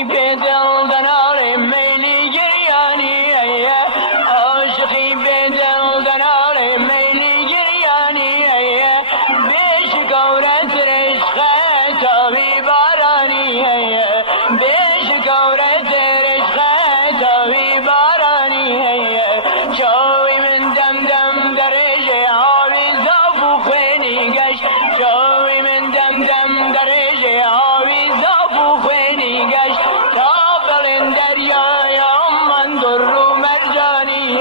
عاشقی به دل دنار میلی گریانی عاشقی به دل دنار میلی گریانی بیش گورت عشق تابی بارانی بیش گورت عشق تابی بارانی چاوی من دم دم درج آبی زافو خینی گشت چاوی من دم دم درج آبی زافو خینی گشت تا بلند دریای من در و مرجانی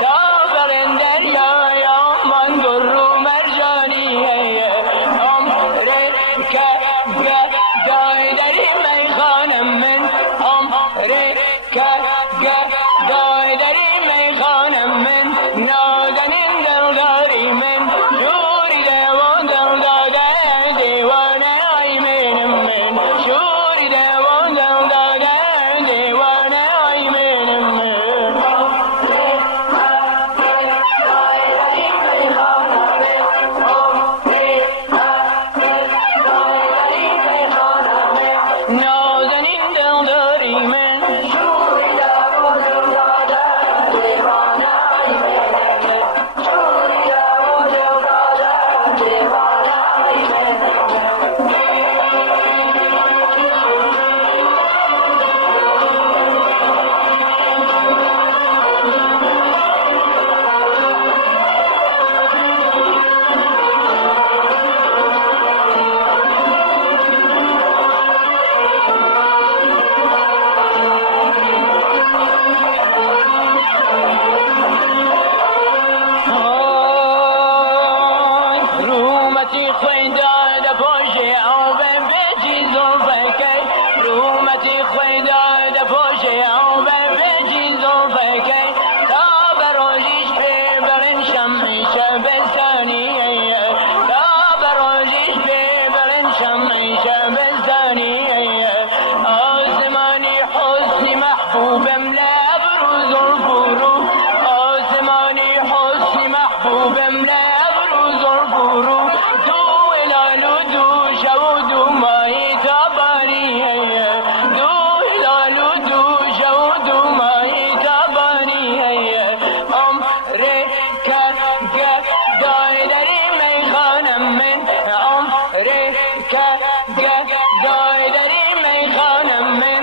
تا بلند دریای من در و مرجانی عمر که گدای دری میخانم من عمر که گدای دری میخانم من نازنین دلداری من شوری دوان دل داده دیوانه ای من شوری دوان دل داده دیوانه ای من نازنین دلداری من شوری دوان دل داده دیوانه ای من شوری دوان دل داده دیوانه ای رومتی خویداد پاش آب بیچی زلفکی رومتی خویداد پاش آب بیچی زلفکی تا بروجیش پی بلن شمی شبستانی تا بروجیش پی بلن شمی شبستانی آسمانی حسنی محبوبم لابرو زلفورو آسمانی حسنی محبوبم لابرو زلفورو دو هلالو دو شو دو ماهی تابانی دو هلالو دو شو دو ماهی تابانی عمر که گدای دری میخانم من عمر که گدای دری میخانم من